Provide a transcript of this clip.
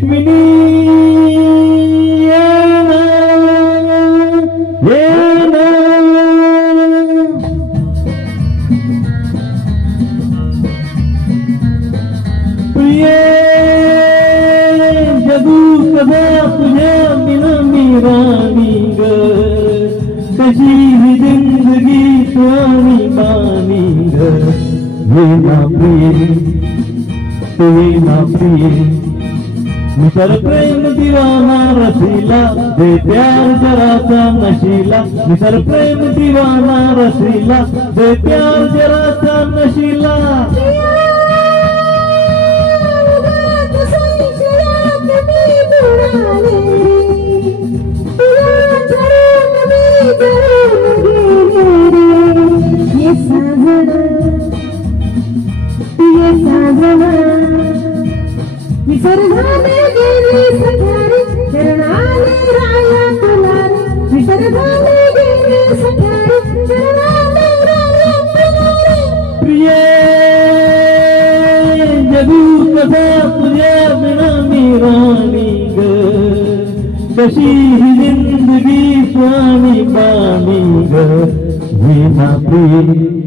रुक्मिणी जगू कदा तुझ्या बिना मी राणी ग कशी ही जिंदगी स्वामी बानी ग ये ना प्रिय तू ये ना प्रिय मिसर प्रेम दीवाना रसीला दे प्यार जरा सा नशीला मिसर प्रेम दीवाना रसीला दे प्यार जरा सा नशीला विसर्गाने गेली सख्यारी चरणाने राया तुलारी विसर्गाने गेली सख्यारी चरणाने राया तुलारी प्रिय जगू कसा तुझ्या बिना मी राणी ग कशी ही जिंदगी स्वामी बानी ग ये ना प्रिय